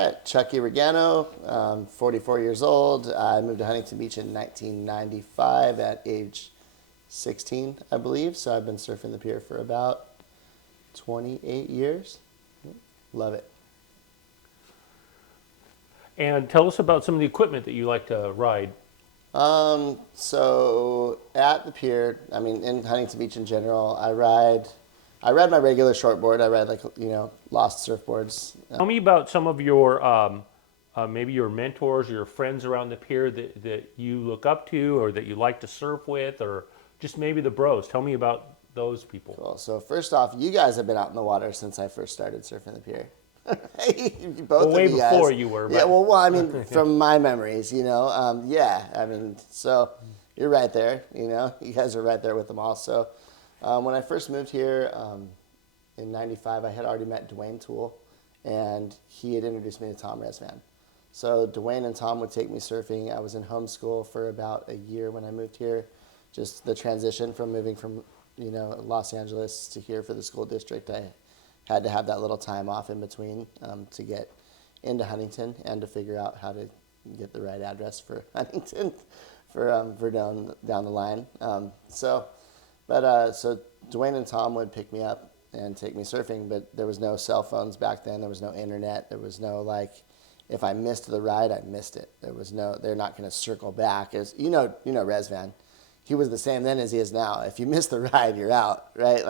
Hi, Chucky Rigano. 44 years old. I moved to Huntington Beach in 1995 at age 16, I believe. So I've been surfing the pier for about 28 years. Love it. And tell us about some of the equipment that you like to ride. So at the pier, I mean, in Huntington Beach in general, I ride my regular shortboard. I ride like, Lost surfboards. Tell me about some of your maybe your mentors or your friends around the pier that you look up to or that you like to surf with, or just maybe the bros. Tell me about those people. Cool. So first off, you guys have been out in the water since I first started surfing the pier. Well, Both of way you guys. before you were. Yeah, But well, I mean, from my memories, yeah, I mean, so you're right there, you guys are right there with them all. So when I first moved here in 95, I had already met Dwayne Toole, and he had introduced me to Tom Resvan. So Dwayne and Tom would take me surfing. I was in homeschool for about a year when I moved here. Just the transition from moving from, Los Angeles to here for the school district, I had to have that little time off in between to get into Huntington and to figure out how to get the right address for Huntington for down the line. So Dwayne and Tom would pick me up and take me surfing, but there was no cell phones back then. There was no internet. There was no if I missed the ride, I missed it. They're not going to circle back. As Resvan, he was the same then as he is now. If you miss the ride, you're out, right?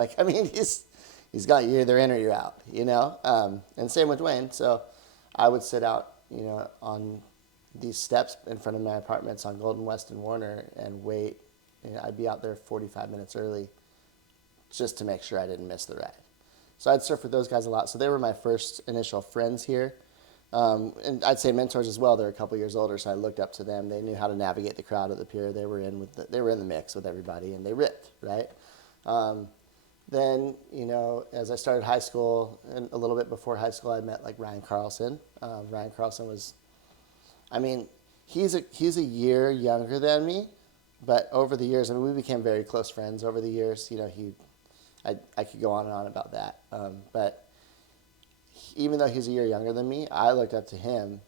He's got you either in or you're out, and same with Dwayne. So I would sit out, on these steps in front of my apartments on Golden West and Warner and wait. I'd be out there 45 minutes early just to make sure I didn't miss the ride. So I'd surf with those guys a lot. So they were my first initial friends here. And I'd say mentors as well. They're a couple years older, so I looked up to them. They knew how to navigate the crowd at the pier. They were in the mix with everybody, and they ripped, right? Then, as I started high school, and a little bit before high school, I met Ryan Carlson. Ryan Carlson was, he's a year younger than me, but over the years, we became very close friends over the years. I could go on and on about that. But even though he's a year younger than me, I looked up to him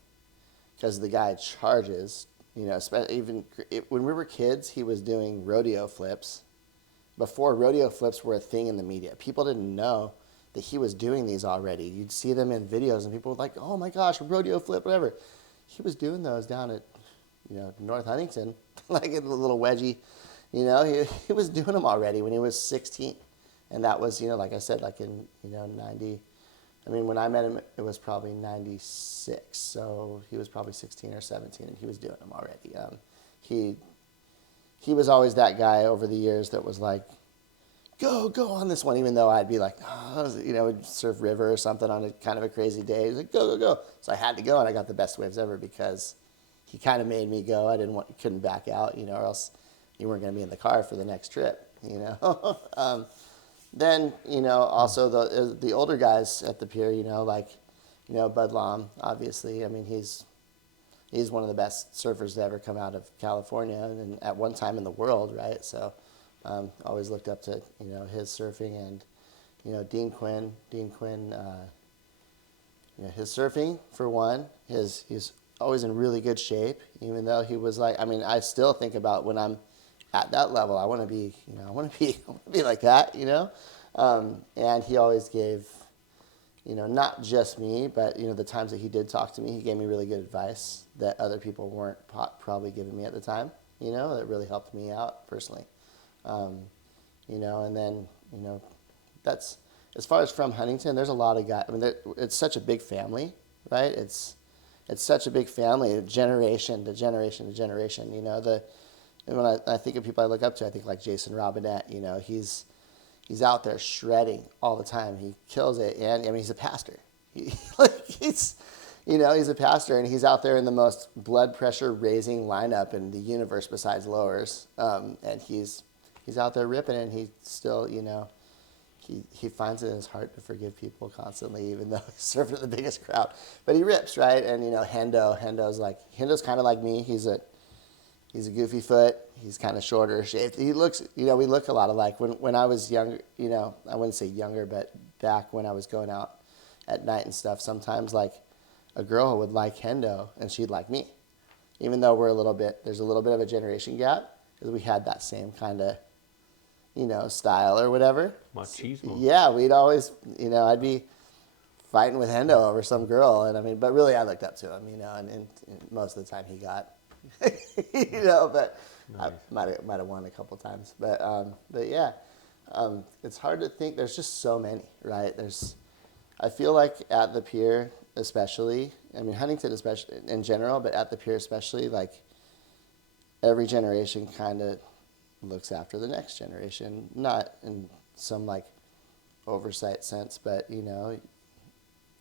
because the guy charges. When we were kids, he was doing rodeo flips. Before rodeo flips were a thing in the media, people didn't know that he was doing these already. You'd see them in videos, and people were like, "Oh my gosh, a rodeo flip, whatever." He was doing those down at, North Huntington, in a little wedgie. He was doing them already when he was 16, and that was, like I said, in 90. When I met him, it was probably 96, so he was probably 16 or 17, and he was doing them already. He was always that guy over the years that was like, go on this one, even though I'd be like, we'd surf river or something on a kind of a crazy day. He's like, go. So I had to go, and I got the best waves ever because he kind of made me go. I couldn't back out, or else you weren't going to be in the car for the next trip, Then, also the older guys at the pier, Bud Lom, obviously. He's one of the best surfers to ever come out of California and at one time in the world, right? So always looked up to, his surfing and, Dean Quinn, his surfing, for one, he's always in really good shape, even though he was I still think about when I'm at that level, I want to be like that, and he always gave, not just me, but, the times that he did talk to me, he gave me really good advice that other people weren't probably giving me at the time, that really helped me out personally. And then, that's, as far as from Huntington, there's a lot of guys, it's such a big family, right? It's such a big family, generation to generation to generation, and when I think of people I look up to, I think Jason Robinette, he's out there shredding all the time. He kills it, and he's a pastor. He's a pastor, and he's out there in the most blood pressure raising lineup in the universe besides lowers. And he's out there ripping it, and he still, he finds it in his heart to forgive people constantly, even though he's surfing at the biggest crowd. But he rips, right? And Hendo's kind of like me. He's a goofy foot. He's kind of shorter, shaped. He looks, we look a lot alike. When I was younger, I wouldn't say younger, but back when I was going out at night and stuff, sometimes a girl would like Hendo and she'd like me, even though there's a little bit of a generation gap because we had that same kind of, style or whatever. Machismo. Yeah, we'd always, I'd be fighting with Hendo over some girl, and but really I looked up to him, and most of the time he got, but Nice. I might have won a couple times, but yeah, it's hard to think. There's just so many, right? I feel like at the pier, especially, Huntington especially in general, but at the pier especially, like every generation kind of looks after the next generation, not in some like oversight sense, but you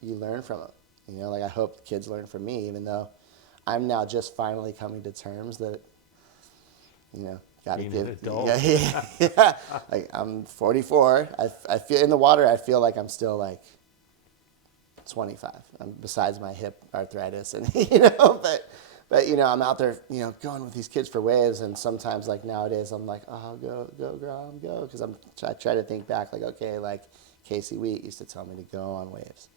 learn from them. Like I hope kids learn from me, even though I'm now just finally coming to terms that, got to Being give. an adult. Yeah. Like I'm 44. I feel in the water. I feel like I'm still like 25. Besides my hip arthritis, and but I'm out there, going with these kids for waves, and sometimes like nowadays I'm like, oh, go, Grom, go, because I try to think back, like, okay, like Casey Wheat used to tell me to go on waves.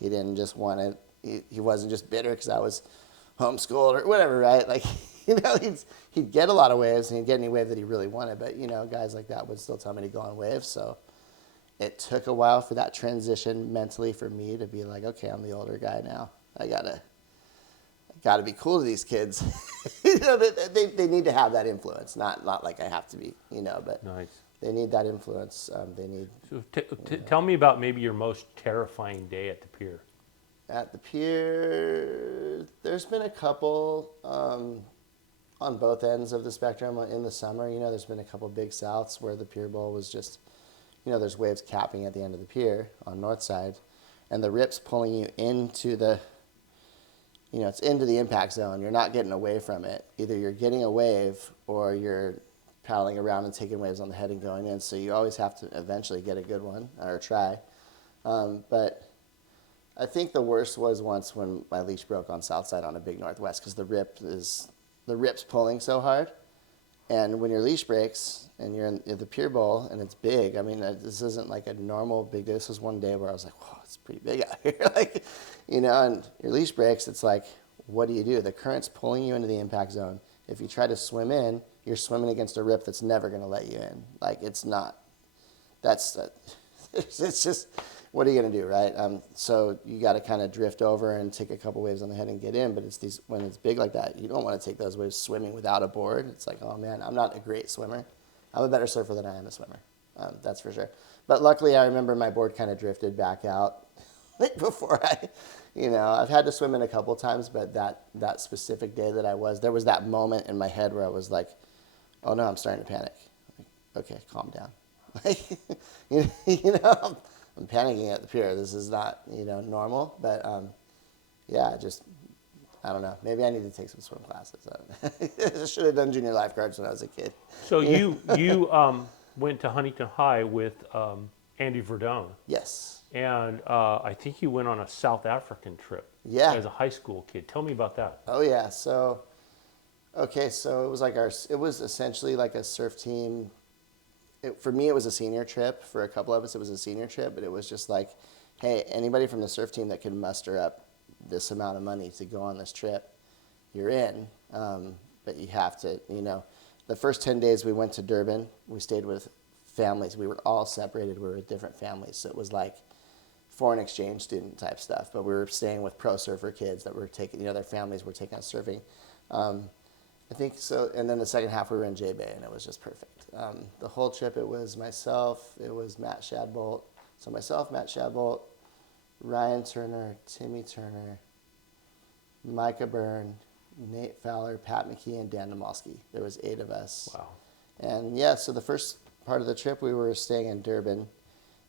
He didn't just want to. He wasn't just bitter because I was homeschooled or whatever, right? Like, he'd get a lot of waves and he'd get any wave that he really wanted, but guys like that would still tell me to go on waves. So it took a while for that transition mentally for me to be like, okay, I'm the older guy now. I gotta be cool to these kids. They need to have that influence, not like I have to be, but Nice. they need that influence. They need. So tell me about maybe your most terrifying day at the pier. At the pier, there's been a couple on both ends of the spectrum. In the summer, there's been a couple big souths where the pier bowl was just, there's waves capping at the end of the pier on Northside, and the rip's pulling you into the, it's into the impact zone. You're not getting away from it. Either you're getting a wave or you're paddling around and taking waves on the head and going in. So you always have to eventually get a good one or try. But I think the worst was once when my leash broke on Southside on a big Northwest because the rip's pulling so hard, and when your leash breaks and you're in the pier bowl and it's big. This isn't like a normal big day. This was one day where I was like, whoa, it's pretty big out here, like, and your leash breaks. It's like, what do you do? The current's pulling you into the impact zone. If you try to swim in, you're swimming against a rip that's never going to let you in. Like, it's not. It's just. What are you going to do, right? So you got to kind of drift over and take a couple waves on the head and get in. But when it's big like that, you don't want to take those waves swimming without a board. It's like, oh man, I'm not a great swimmer. I'm a better surfer than I am a swimmer. That's for sure. But luckily, I remember my board kind of drifted back out before I've had to swim in a couple times, but that specific day that there was that moment in my head where I was like, oh no, I'm starting to panic. Like, okay, calm down. I'm panicking at the pier. This is not, normal. But, I don't know. Maybe I need to take some swim classes. I should have done junior lifeguards when I was a kid. So you went to Huntington High with Andy Verdone. Yes. And I think you went on a South African trip. Yeah. As a high school kid. Tell me about that. Oh, yeah. So it was essentially like a surf team. For me, it was a senior trip. For a couple of us, it was a senior trip, but it was just like, hey, anybody from the surf team that can muster up this amount of money to go on this trip, you're in. But you have to, the first 10 days we went to Durban. We stayed with families. We were all separated. We were with different families. So it was like foreign exchange student type stuff. But we were staying with pro surfer kids that were taking, their families were taking us surfing. I think so. And then the second half we were in J-Bay, and it was just perfect. The whole trip, it was myself, it was Matt Shadbolt. So myself, Matt Shadbolt, Ryan Turner, Timmy Turner, Micah Byrne, Nate Fowler, Pat McKee, and Dan Nomolsky. There was 8 of us. Wow. And yeah, so the first part of the trip, we were staying in Durban,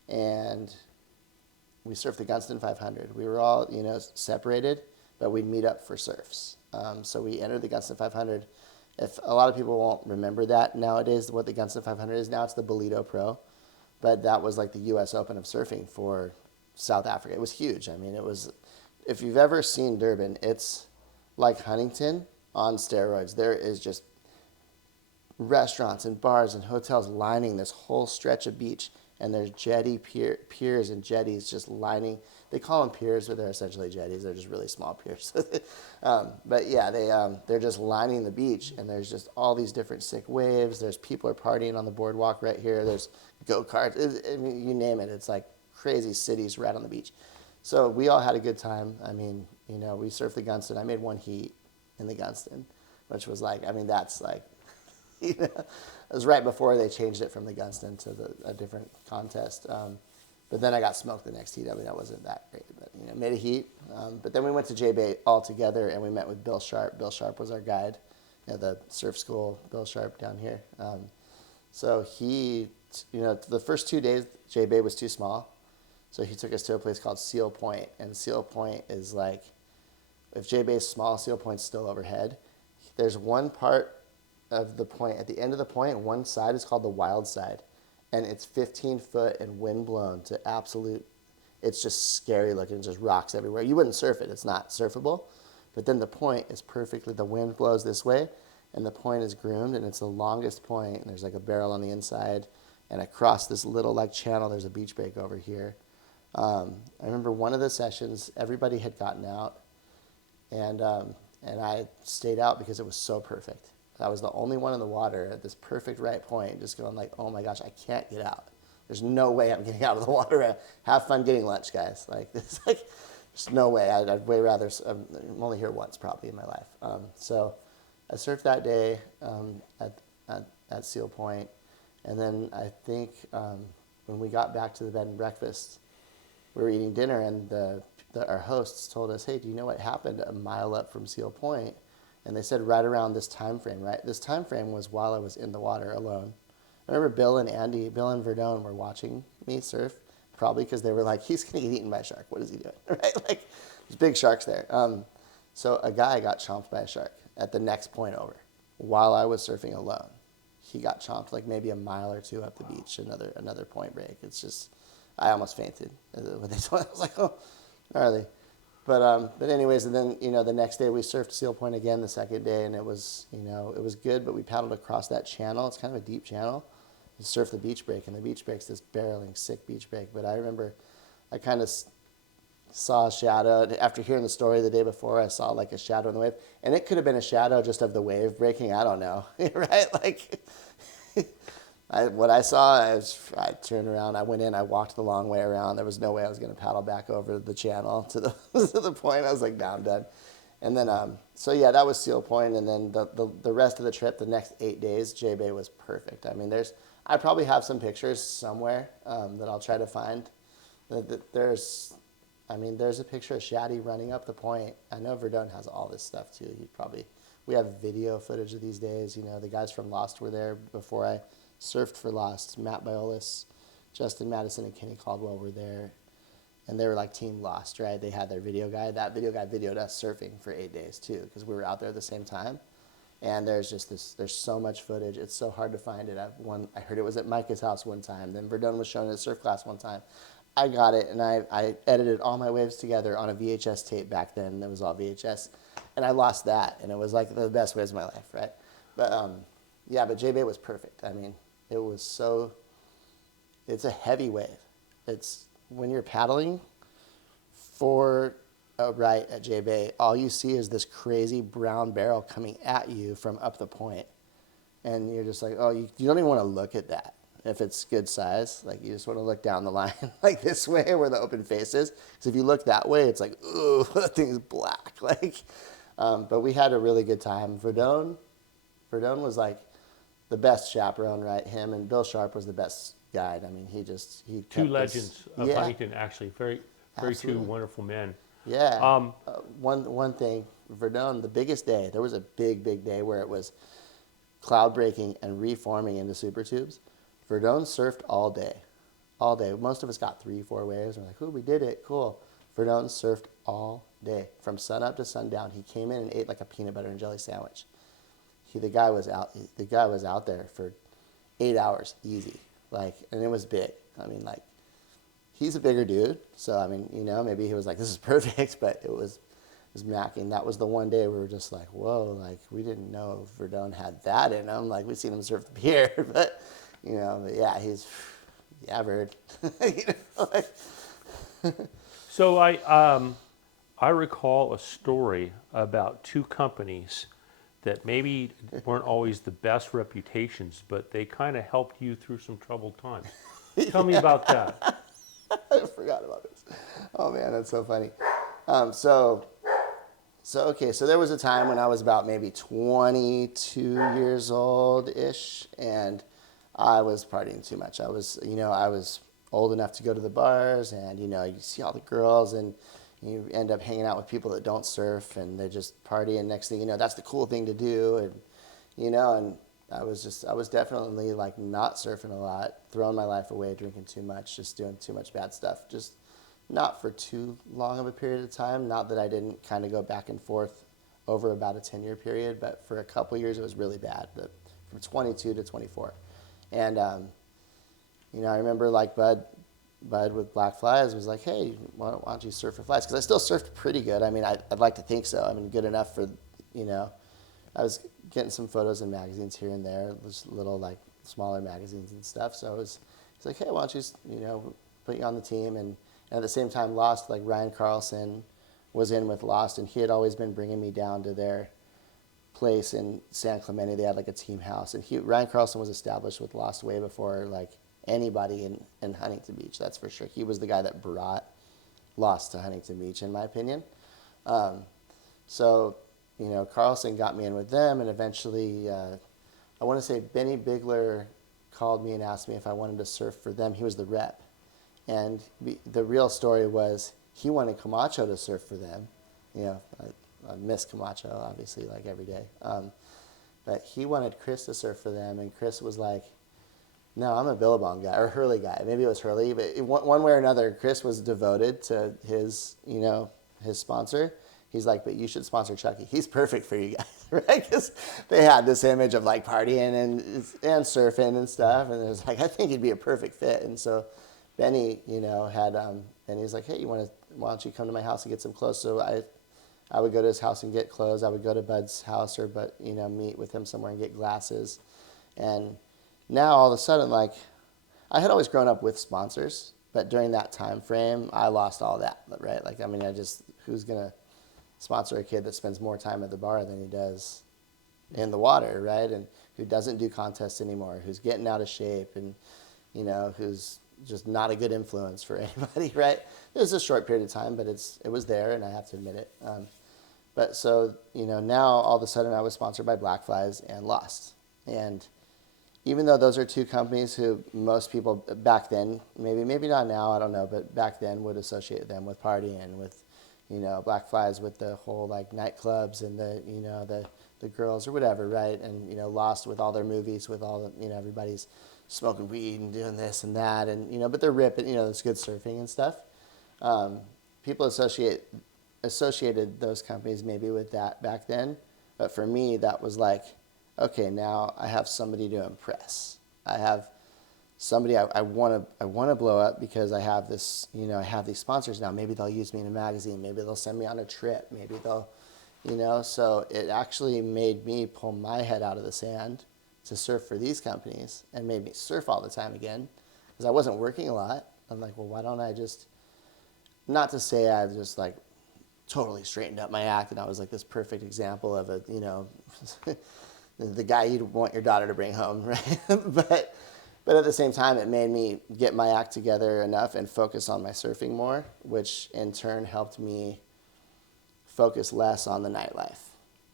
and we surfed the Gunston 500. We were all, separated, but we'd meet up for surfs. So we entered the Gunston 500. If a lot of people won't remember that nowadays, what the Gunston 500 is now, it's the Bolito Pro, but that was like the U.S. Open of surfing for South Africa. It was huge. It was, if you've ever seen Durban, it's like Huntington on steroids. There is just restaurants and bars and hotels lining this whole stretch of beach, and there's jetty piers and jetties just lining. They call them piers, but they're essentially jetties. They're just really small piers. But yeah, they're just lining the beach, and there's just all these different sick waves. There's people are partying on the boardwalk right here. There's go-karts. I mean, you name it. It's like crazy cities right on the beach. So we all had a good time. I mean, we surfed the Gunston. I made one heat in the Gunston, which was like, I mean, that's like, it was right before they changed it from the Gunston to a different contest. But then I got smoked the next heat. I mean, that wasn't that great, but made a heat. But then we went to J-Bay all together, and we met with Bill Sharp. Bill Sharp was our guide at the surf school, Bill Sharp down here. So he, the first 2 days, J-Bay was too small. So he took us to a place called Seal Point, and Seal Point is like, if J-Bay is small, Seal Point's still overhead. There's one part of the point, at the end of the point, one side is called the Wild Side, and it's 15 foot and wind blown to absolute, it's just scary looking, just rocks everywhere. You wouldn't surf it, it's not surfable, but then the point is perfectly, the wind blows this way, and the point is groomed, and it's the longest point, and there's like a barrel on the inside, and across this little like channel, there's a beach break over here. I remember one of the sessions, everybody had gotten out, and I stayed out because it was so perfect. I was the only one in the water at this perfect right point, just going like, oh my gosh, I can't get out. There's no way I'm getting out of the water. Have fun getting lunch, guys. Like, there's no way. I'd way rather, I'm only here once probably in my life. So I surfed that day at Seal Point, and then I think when we got back to the bed and breakfast, we were eating dinner, and our hosts told us, hey, do you know what happened a mile up from Seal Point? And they said right around this time frame, right? This time frame was while I was in the water alone. I remember Bill and Verdone were watching me surf, probably because they were like, he's going to get eaten by a shark. What is he doing? Right? Like, there's big sharks there. So a guy got chomped by a shark at the next point over while I was surfing alone. He got chomped like maybe a mile or two up the beach, another point break. It's just, I almost fainted when they told me. I was like, oh, gnarly. But anyways, and then, the next day we surfed Seal Point again the second day, and it was, it was good, but we paddled across that channel. It's kind of a deep channel. We surfed the beach break, and the beach break's this barreling, sick beach break. But I remember I kind of saw a shadow. After hearing the story the day before, I saw like a shadow in the wave. And it could have been a shadow just of the wave breaking. I don't know, right? Like, what I saw, I turned around, I went in, I walked the long way around. There was no way I was going to paddle back over the channel to the point. I was like, nah, I'm done. And then, so yeah, that was Seal Point. And then the rest of the trip, the next 8 days, J-Bay was perfect. I mean, I probably have some pictures somewhere that I'll try to find. There's a picture of Shaddy running up the point. I know Verdone has all this stuff too. We have video footage of these days. The guys from Lost were there before I surfed for Lost. Matt Biolis, Justin Madison, and Kenny Caldwell were there. And they were like Team Lost, right? They had their video guy. That video guy videoed us surfing for 8 days too, because we were out there at the same time. And there's so much footage. It's so hard to find it. I heard it was at Micah's house one time. Then Verdone was showing it at surf class one time. I got it, and I edited all my waves together on a VHS tape back then. It was all VHS. And I lost that, and it was like the best waves of my life, right? But yeah, but J-Bay was perfect. I mean, it's a heavy wave. It's when you're paddling for a right at J-Bay, all you see is this crazy brown barrel coming at you from up the point. And you're just like, oh, you don't even want to look at that if it's good size. Like, you just want to look down the line like this way where the open face is. Because if you look that way, it's like, ooh, that thing is black. Like, but we had a really good time. Verdone was like the best chaperone, right? Him and Bill Sharp was the best guide. I mean, he Two legends of Huntington, actually. Very two Absolutely. wonderful men. Yeah. One thing, Verdone, the biggest day, there was a big day where it was cloud breaking and reforming into super tubes. Verdone surfed all day. All day. Most of us got 3-4 waves. We're like, ooh, we did it. Cool. Verdone surfed all day. From sun up to sundown. He came in and ate like a peanut butter and jelly sandwich. The guy was out there for 8 hours, easy. Like, and it was big. I mean, like, he's a bigger dude. So, I mean, maybe he was like, this is perfect, but it was macking. That was the one day we were just like, whoa, like, we didn't know Verdone had that in him. Like, we've seen him surf the pier, but yeah, Yeah, I've heard. You know, like, So I recall a story about two companies that maybe weren't always the best reputations, but they kind of helped you through some troubled times. Tell me about that. I forgot about this. Oh man, that's so funny. So okay, so there was a time when I was about maybe 22 years old ish, and I was partying too much. I was old enough to go to the bars, and you see all the girls, and you end up hanging out with people that don't surf, and they just party, and next thing you know, that's the cool thing to do, and I was definitely like not surfing a lot, throwing my life away, drinking too much, just doing too much bad stuff, just not for too long of a period of time. Not that I didn't kind of go back and forth over about a 10-year period, but for a couple years it was really bad, from 22 to 24. And, I remember like Bud with Black Flies was like, hey, why don't you surf for flies? Because I still surfed pretty good. I mean, I'd like to think so. I mean, good enough for, I was getting some photos in magazines here and there, just little like smaller magazines and stuff. So he's like, hey, why don't you, put you on the team? And at the same time, Lost, like Ryan Carlson was in with Lost, and he had always been bringing me down to their place in San Clemente. They had like a team house, and Ryan Carlson was established with Lost way before like anybody in Huntington Beach. That's for sure. He was the guy that brought Lost to Huntington Beach, in my opinion. So, Carlson got me in with them, and eventually, I want to say Benny Bigler called me and asked me if I wanted to surf for them. He was the rep. And the real story was he wanted Camacho to surf for them. I miss Camacho, obviously, like every day. But he wanted Chris to surf for them, and Chris was like, no, I'm a Billabong guy, or Hurley guy. Maybe it was Hurley, but one way or another, Chris was devoted to his sponsor. He's like, but you should sponsor Chucky. He's perfect for you guys, right? Because they had this image of like partying and surfing and stuff, and it was like, I think he'd be a perfect fit. And so Benny, had, and he's like, hey, why don't you come to my house and get some clothes? So I would go to his house and get clothes. I would go to Bud's house meet with him somewhere and get glasses. And now all of a sudden, like, I had always grown up with sponsors, but during that time frame, I lost all that, right? Like, I mean, who's going to sponsor a kid that spends more time at the bar than he does in the water, right? And who doesn't do contests anymore, who's getting out of shape, and, who's just not a good influence for anybody, right? It was a short period of time, but it was there, and I have to admit it. But so, now all of a sudden I was sponsored by Black Flies and Lost. And even though those are two companies who most people back then, maybe not now, I don't know, but back then would associate them with partying, with, Black Flies with the whole like nightclubs and the girls or whatever, right? And, Lost with all their movies, with all the, everybody's smoking weed and doing this and that, and, but they're ripping, it's good surfing and stuff. People associated those companies maybe with that back then, but for me that was like, okay, now I have somebody to impress. I have somebody I want to blow up because I have this, I have these sponsors now. Maybe they'll use me in a magazine. Maybe they'll send me on a trip. Maybe they'll, so it actually made me pull my head out of the sand to surf for these companies and made me surf all the time again because I wasn't working a lot. I'm like, well, why don't I just, not to say I just like totally straightened up my act and I was like this perfect example of a, the guy you'd want your daughter to bring home, right? But at the same time, it made me get my act together enough and focus on my surfing more, which in turn helped me focus less on the nightlife.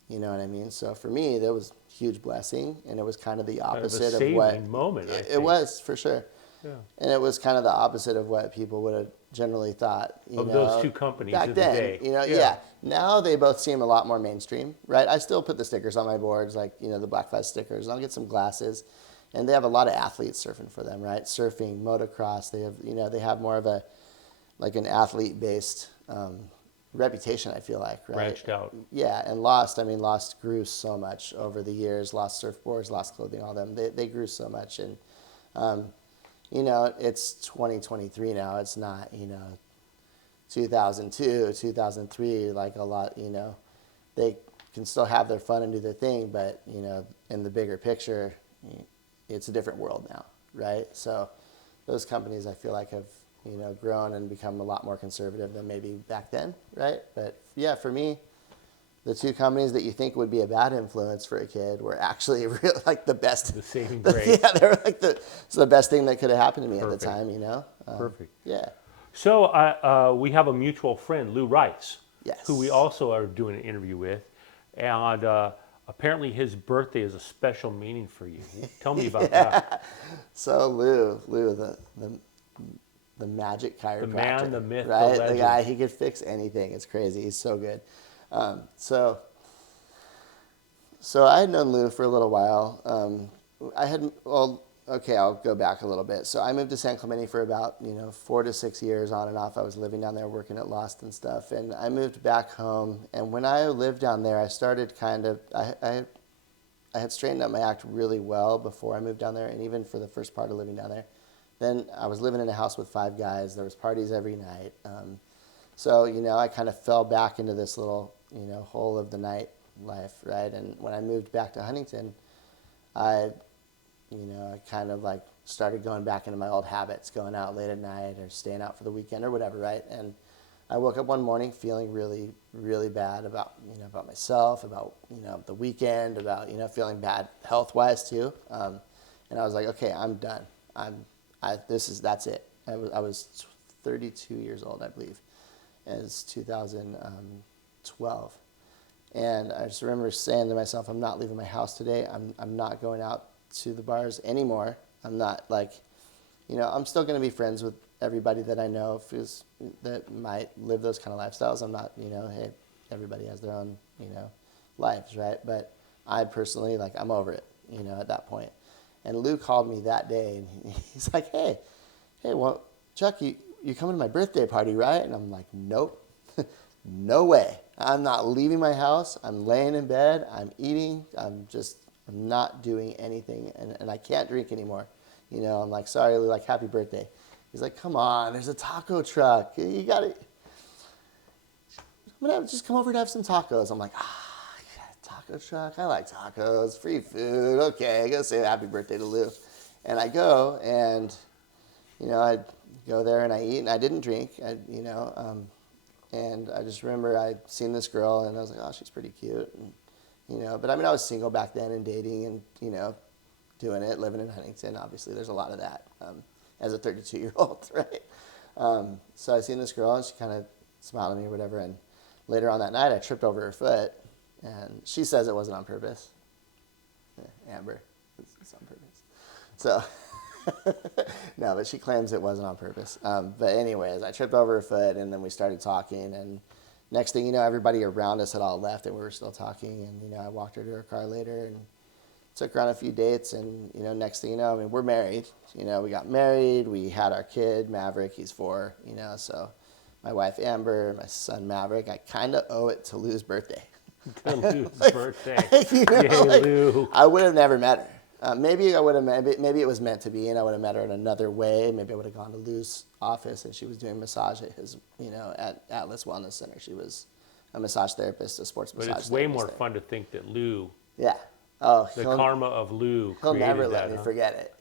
You know what I mean? So for me, that was a huge blessing, and it was kind of the opposite Kind of a of what saving moment. it was, for sure. Yeah. And it was kind of the opposite of what people would have generally thought. Of those two companies back of then, the day. Yeah. Now they both seem a lot more mainstream, right? I still put the stickers on my boards, like the Black Flag stickers. And I'll get some glasses, and they have a lot of athletes surfing for them, right? Surfing, motocross. They have they have more of a like an athlete-based reputation, I feel like, right? Branched out. Yeah, and Lost grew so much over the years. Lost surfboards, Lost clothing, all them. They grew so much, and it's 2023 now. It's not 2002, 2003. Like a lot, they can still have their fun and do their thing, but in the bigger picture, it's a different world now, right? So those companies I feel like have, grown and become a lot more conservative than maybe back then, right? But yeah, for me, the two companies that you think would be a bad influence for a kid were actually like the best. The saving grace. Yeah, they were like it's the best thing that could have happened to me at the Perfect. time, Perfect. Yeah. So we have a mutual friend, Lou Rice, Yes. who we also are doing an interview with, and apparently his birthday is a special meaning for you. Tell me about that. So Lou, the magic chiropractor, The man, the myth, the right? The legend. guy, he could fix anything. It's crazy. He's so good. So I had known Lou for a little while. I'll go back a little bit. So I moved to San Clemente for about 4 to 6 years on and off. I was living down there, working at Lost and stuff, and I moved back home. And when I lived down there, I started I had straightened up my act really well before I moved down there, and even for the first part of living down there. Then I was living in a house with 5 guys. There was parties every night. So I kind of fell back into this little hole of the night life, right? And when I moved back to Huntington, I kind of like started going back into my old habits, going out late at night or staying out for the weekend or whatever, right? And I woke up one morning feeling really, really bad about myself, about the weekend, about feeling bad health-wise too. And I was like, okay, I'm done. That's it. I was 32 years old, I believe. It was 2012. And I just remember saying to myself, I'm not leaving my house today. I'm not going out to the bars anymore. I'm not I'm still going to be friends with everybody that I know that might live those kind of lifestyles. I'm not, hey, everybody has their own, lives, right? But I personally, I'm over it, at that point. And Lou called me that day, and he's like, hey, well, Chuck, you coming to my birthday party, right? And I'm like, nope, no way. I'm not leaving my house. I'm laying in bed. I'm eating. I'm not doing anything, and I can't drink anymore. I'm like, sorry, Lou, happy birthday. He's like, come on, there's a taco truck. You got it. I'm going to just come over to have some tacos. I'm like, taco truck. I like tacos, free food. Okay, I go say happy birthday to Lou. And I go, and, I go there and I eat, and I didn't drink, and I just remember I'd seen this girl, and I was like, oh, she's pretty cute. And, but I was single back then and dating and, doing it, living in Huntington. Obviously, there's a lot of that as a 32-year-old, right? So I seen this girl, and she kind of smiled at me or whatever, and later on that night, I tripped over her foot, and she says it wasn't on purpose. Amber, it's on purpose. So, no, but she claims it wasn't on purpose. But anyways, I tripped over her foot, and then we started talking, and next thing you know, everybody around us had all left, and we were still talking, and, I walked her to her car later, and took her on a few dates, and, next thing you know, we're married. We got married, we had our kid, Maverick, he's 4, so my wife, Amber, my son, Maverick, I kind of owe it to Lou's birthday. To Lou's birthday. Yay, Lou. I would have never met her. Maybe I would have. Maybe it was meant to be, and I would have met her in another way. Maybe I would have gone to Lou's office, and she was doing massage at his, at Atlas Wellness Center. She was a massage therapist, a sports massage therapist. But it's way more fun to think that Lou. Yeah. Oh, the karma of Lou. He'll never let me forget it.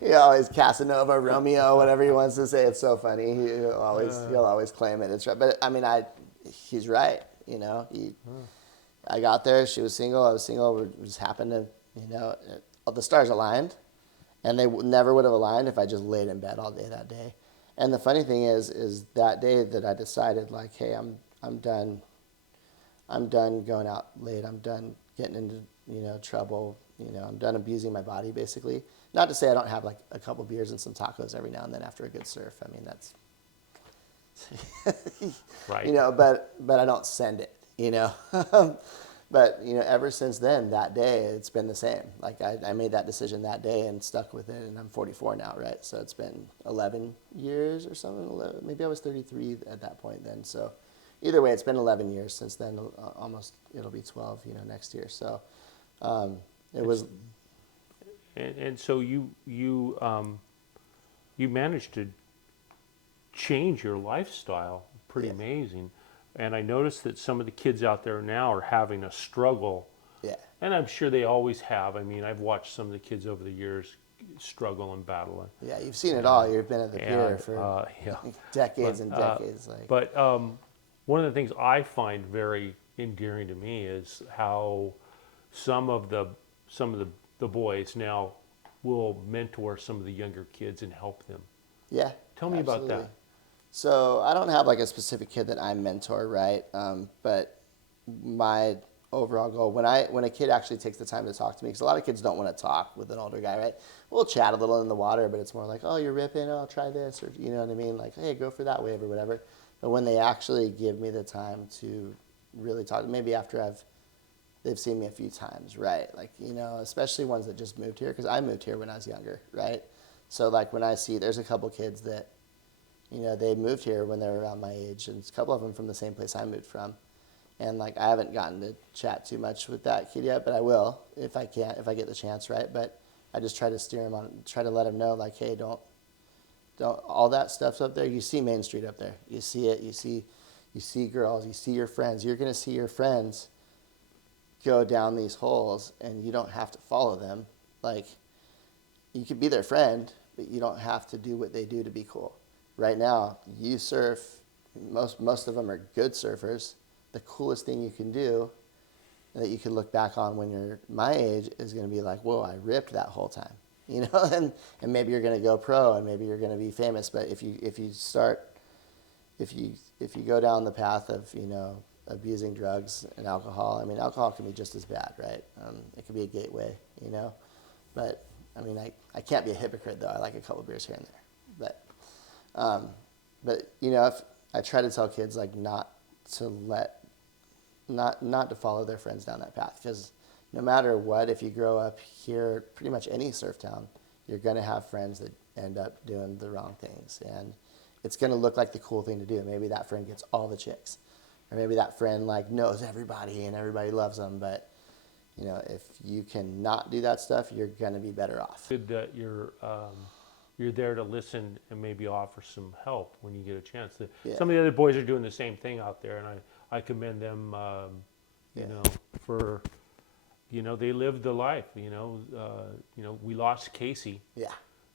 He always Casanova, Romeo, whatever he wants to say. It's so funny. He'll always claim it. It's right. But he's right. I got there. She was single. I was single. We just happened to, the stars aligned, and they never would have aligned if I just laid in bed all day that day. And the funny thing is that day that I decided, hey, I'm done. I'm done going out late. I'm done getting into trouble. I'm done abusing my body, basically. Not to say I don't have a couple beers and some tacos every now and then after a good surf. That's right. But I don't send it. But ever since then, that day, it's been the same. I made that decision that day and stuck with it, and I'm 44 now, right? So it's been 11 years or something. 11, maybe I was 33 at that point then. So either way, it's been 11 years since then. Almost it'll be 12, next year. So it was. And so you managed to change your lifestyle. Pretty amazing. And I noticed that some of the kids out there now are having a struggle. Yeah. And I'm sure they always have. I've watched some of the kids over the years struggle and battle. Yeah, you've seen it all. You've been at the pier for Yeah. decades and decades. But one of the things I find very endearing to me is how some of the boys now will mentor some of the younger kids and help them. Yeah. Tell me about that. So I don't have like a specific kid that I mentor, right? But my overall goal when a kid actually takes the time to talk to me, because a lot of kids don't want to talk with an older guy, right? We'll chat a little in the water, but it's more like, oh, you're ripping, oh, try this, or you know what I mean? Like, hey, go for that wave or whatever. But when they actually give me the time to really talk, maybe after they've seen me a few times, right? Like, you know, especially ones that just moved here, because I moved here when I was younger, right? So like when I see, there's a couple kids that, you know, they moved here when they were around my age, and a couple of them from the same place I moved from. And like I haven't gotten to chat too much with that kid yet, but I will if I get the chance, right? But I just try to steer him on, try to let him know, like, hey, don't all that stuff's up there. You see Main Street up there. You see it. You see girls. You see your friends. You're gonna see your friends go down these holes, and you don't have to follow them. Like, you could be their friend, but you don't have to do what they do to be cool. Right now, you surf. Most of them are good surfers. The coolest thing you can do that you can look back on when you're my age is going to be like, whoa, I ripped that whole time, you know, and maybe you're going to go pro and maybe you're going to be famous. But if you go down the path of, you know, abusing drugs and alcohol, I mean, alcohol can be just as bad, right? It can be a gateway, you know, but I mean, I can't be a hypocrite though. I like a couple beers here and there, but you know, if I try to tell kids like not to follow their friends down that path, because no matter what, if you grow up here, pretty much any surf town, you're going to have friends that end up doing the wrong things, and it's going to look like the cool thing to do. Maybe that friend gets all the chicks, or maybe that friend like knows everybody and everybody loves them. But you know, if you can not do that stuff, you're going to be better off. Good that you're there to listen and maybe offer some help when you get a chance. Yeah. Some of the other boys are doing the same thing out there, and I commend them, you know, for, you know, they lived the life, you know, we lost Casey. Yeah.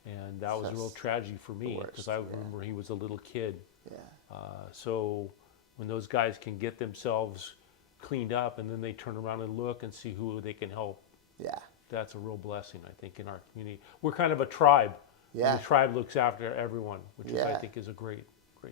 And that was a real tragedy for me, because I remember he was a little kid. Yeah. So when those guys can get themselves cleaned up and then they turn around and look and see who they can help. Yeah. That's a real blessing, I think, in our community. We're kind of a tribe. Yeah. And the tribe looks after everyone, which is, I think, is a great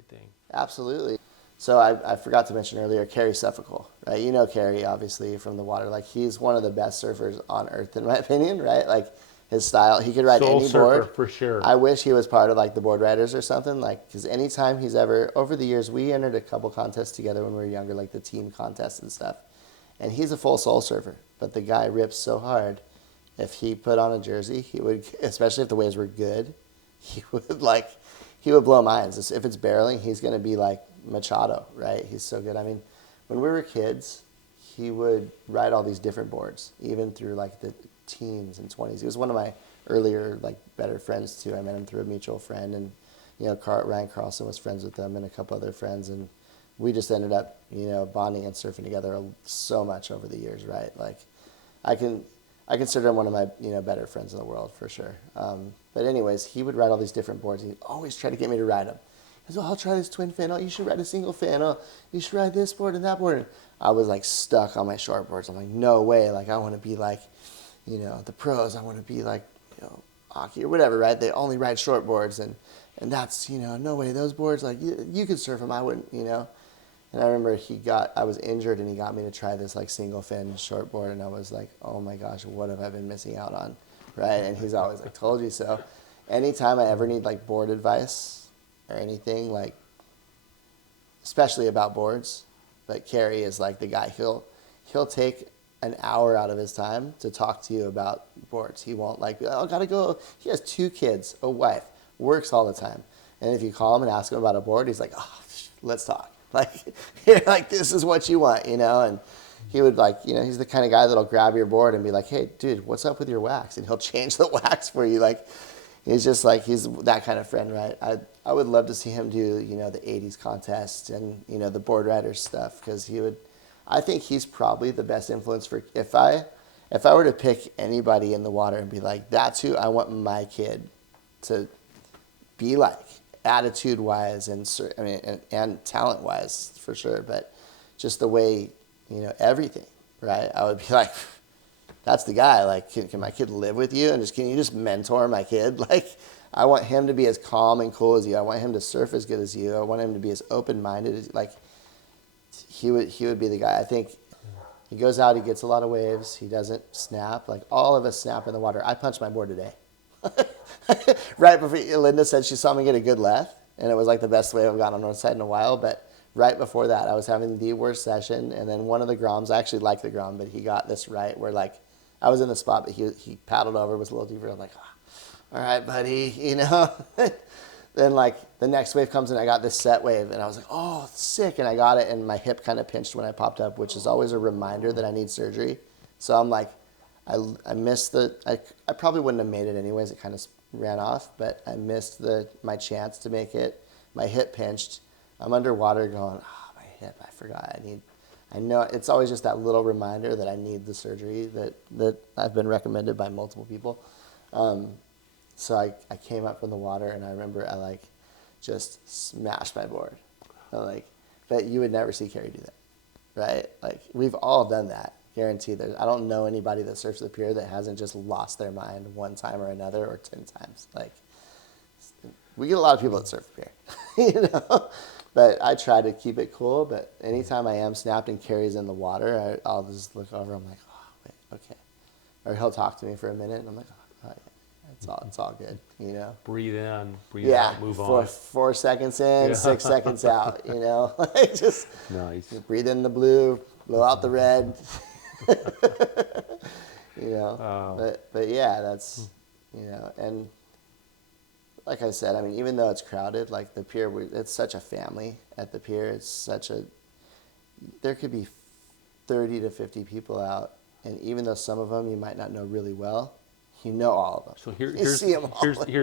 thing. Absolutely. So I forgot to mention earlier, Carrie Suffolk, right? You know Carrie, obviously, from the water. Like, he's one of the best surfers on earth, in my opinion, right? Like, his style, he could ride Soul any surfer, board. for sure. I wish he was part of, like, the board riders or something, like, because anytime he's ever, over the years, we entered a couple contests together when we were younger, like the team contests and stuff. And he's a full soul surfer, but the guy rips so hard. If he put on a jersey, he would, especially if the waves were good, he would blow minds. If it's barreling, he's going to be like Machado, right? He's so good. I mean, when we were kids, he would ride all these different boards, even through like the teens and 20s. He was one of my earlier, like, better friends too. I met him through a mutual friend, and, you know, Ryan Carlson was friends with him and a couple other friends, and we just ended up, you know, bonding and surfing together so much over the years, right? Like, I consider him one of my, you know, better friends in the world, for sure. But anyways, he would ride all these different boards. He'd always try to get me to ride them. He goes, oh, I'll try this twin fin. Oh, you should ride a single fin. Oh, you should ride this board and that board. And I was like stuck on my short boards. I'm like, no way. Like, I want to be like, you know, the pros. I want to be like, you know, Aki or whatever, right? They only ride short boards. And that's, you know, no way. Those boards, like, you could surf them. I wouldn't, you know. And I remember I was injured, and he got me to try this like single fin shortboard, and I was like, oh my gosh, what have I been missing out on, right? And he's always like, told you so. Anytime I ever need like board advice or anything, like, especially about boards, but Carrie is like the guy. He'll take an hour out of his time to talk to you about boards. He won't like, oh, gotta go. He has 2 kids, a wife, works all the time. And if you call him and ask him about a board, he's like, oh, let's talk. Like, you're like, this is what you want, you know? And he would, like, you know, he's the kind of guy that'll grab your board and be like, hey, dude, what's up with your wax? And he'll change the wax for you. Like, he's just like, he's that kind of friend, right? I would love to see him do, you know, the 80s contest and, you know, the board riders stuff, because I think he's probably the best influence for, if I if I were to pick anybody in the water and be like, that's who I want my kid to be like, attitude-wise and talent-wise for sure, but just the way, everything, right? I would be like, that's the guy. Like, can my kid live with you? And can you just mentor my kid? Like, I want him to be as calm and cool as you. I want him to surf as good as you. I want him to be as open-minded as, like, he would be the guy. I think he goes out, he gets a lot of waves. He doesn't snap. Like, all of us snap in the water. I punched my board today. Right before Linda said she saw me get a good left, and it was like the best wave I've gotten on Northside in a while. But right before that, I was having the worst session, and then one of the Groms, I actually liked the Grom, but he got this right where, like, I was in the spot, but he paddled over, was a little deeper. I'm like, all right, buddy, Then, like, the next wave comes in, I got this set wave, and I was like, oh, sick, and I got it, and my hip kind of pinched when I popped up, which is always a reminder that I need surgery. So I'm like, I missed I probably wouldn't have made it anyways. It kind of ran off, but I missed my chance to make it. My hip pinched. I'm underwater going, my hip, I forgot. I know it's always just that little reminder that I need the surgery that I've been recommended by multiple people. So I came up from the water, and I remember I, like, just smashed my board. But you would never see Carrie do that, right? Like, we've all done that. Guaranteed. I don't know anybody that surfs the pier that hasn't just lost their mind one time or another or 10 times. Like, we get a lot of people that surf the pier, But I try to keep it cool. But anytime I am snapped and Carrie's in the water, I'll just look over. I'm like, oh, wait, okay. Or he'll talk to me for a minute, and I'm like, oh, yeah, it's all good, Breathe in, breathe out, move on. 4 seconds in, 6 seconds out, Just nice. Breathe in the blue, blow out the red. But yeah, that's, and like I said, I mean, even though it's crowded, like the pier, it's such a family at the pier. There could be 30 to 50 people out, and even though some of them you might not know really well, you know all of them. So here's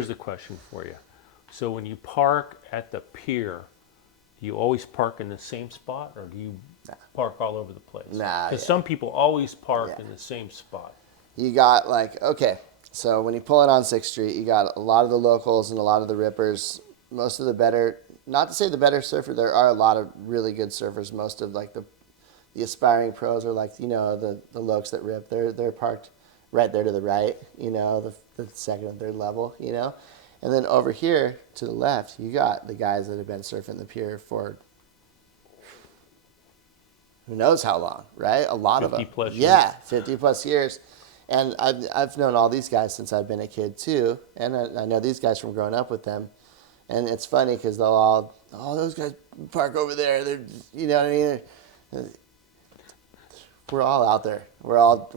the question for you. So when you park at the pier, do you always park in the same spot, or do you park all over the place? Nah. Because some people always park in the same spot. You got, like, okay, so when you pull in on 6th Street, you got a lot of the locals and a lot of the rippers. Most of the better, not to say the better surfer, there are a lot of really good surfers. Most of, like, the aspiring pros are, like, the lokes that rip. They're parked right there to the right, the second and third level, And then over here to the left, you got the guys that have been surfing the pier for who knows how long, right? A lot of them. 50 plus years. Yeah, 50 plus years. And I've known all these guys since I've been a kid too. And I know these guys from growing up with them. And it's funny because they'll all, those guys park over there. They're, you know what I mean? We're all out there. We're all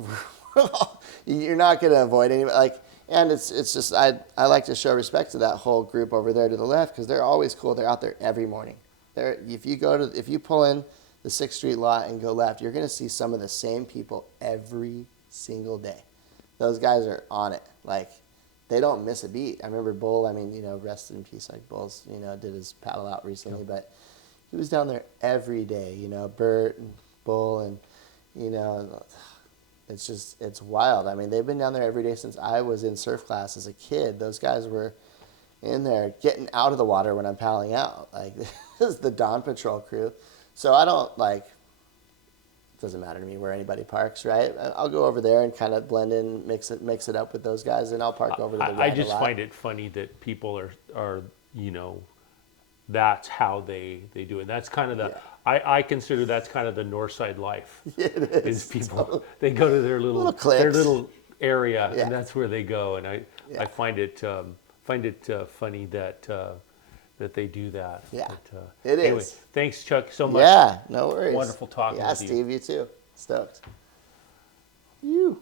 you're not going to avoid anybody. Like, and it's just, I like to show respect to that whole group over there to the left because they're always cool. They're out there every morning. If you pull in the 6th Street lot and go left, you're going to see some of the same people every single day. Those guys are on it. Like, they don't miss a beat. I remember Bull, rest in peace, like Bull's, did his paddle out recently, but he was down there every day, Bert and Bull and, it's wild. I mean, they've been down there every day since I was in surf class as a kid. Those guys were in there getting out of the water when I'm paddling out. Like, this is the Dawn Patrol crew. So I don't, it doesn't matter to me where anybody parks, right? I'll go over there and kind of blend in, mix it up with those guys, and I'll park over to the right. I just find it funny that people are that's how they do it. That's kind of the, I consider that's kind of the Northside life. It is. People, they go to their little area, and that's where they go. And I find it funny that they do that. Yeah, but, it is. Anyway, thanks, Chuck, so much. Yeah, no worries. Wonderful talking with you. Yeah, Steve, you too. Stoked. You.